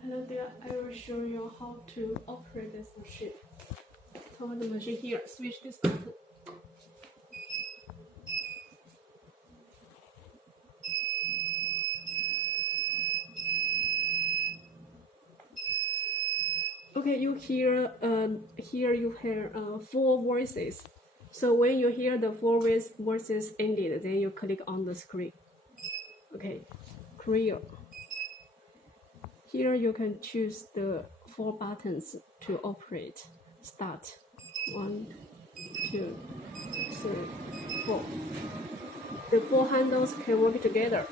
Hello there, I will show you how to operate this machine. Turn the machine here, switch this button. Okay, you hear here you hear 4 voices. So when you hear the 4 voices ended, then you click on the screen. Okay, clear. Here you can choose the 4 buttons to operate. Start. 1, 2, 3, 4. The 4 handles can work together.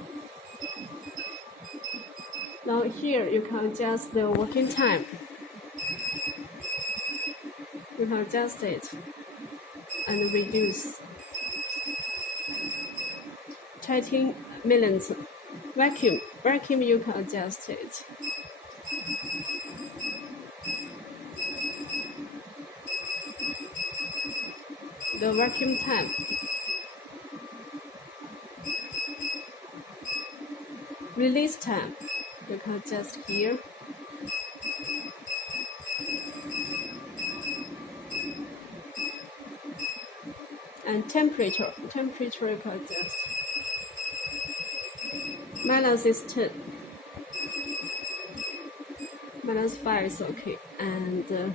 Now here you can adjust the working time. You can adjust it and reduce. 13 minutes. Vacuum you can adjust it. The vacuum time. Release time, you can adjust here. And temperature you can adjust. Minus is 10. Minus 5 is okay. And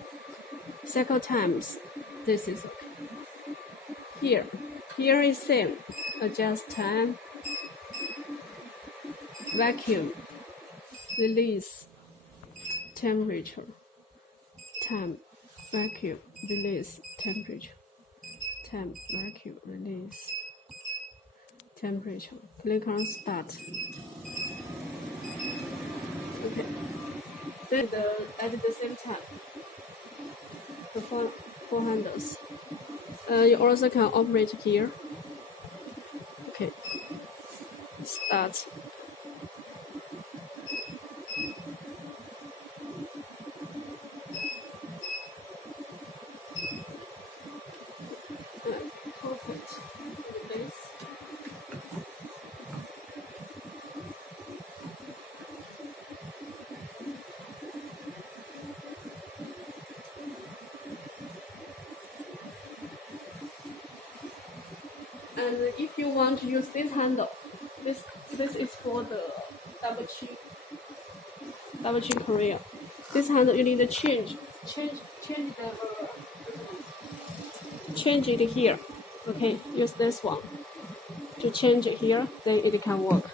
cycle times, this is okay. Here is same. Adjust time. Vacuum. Release. Temperature. Time. Vacuum. Release. Temperature. Time. Vacuum. Release. Temperature. Click on start. Okay. Then at the same time, the four handles. You also can operate here. Okay. Start. Perfect. Release. And if you want to use this handle, this is for the double chin Korea. This handle you need to change it here. Okay, use this one to change it here, then it can work.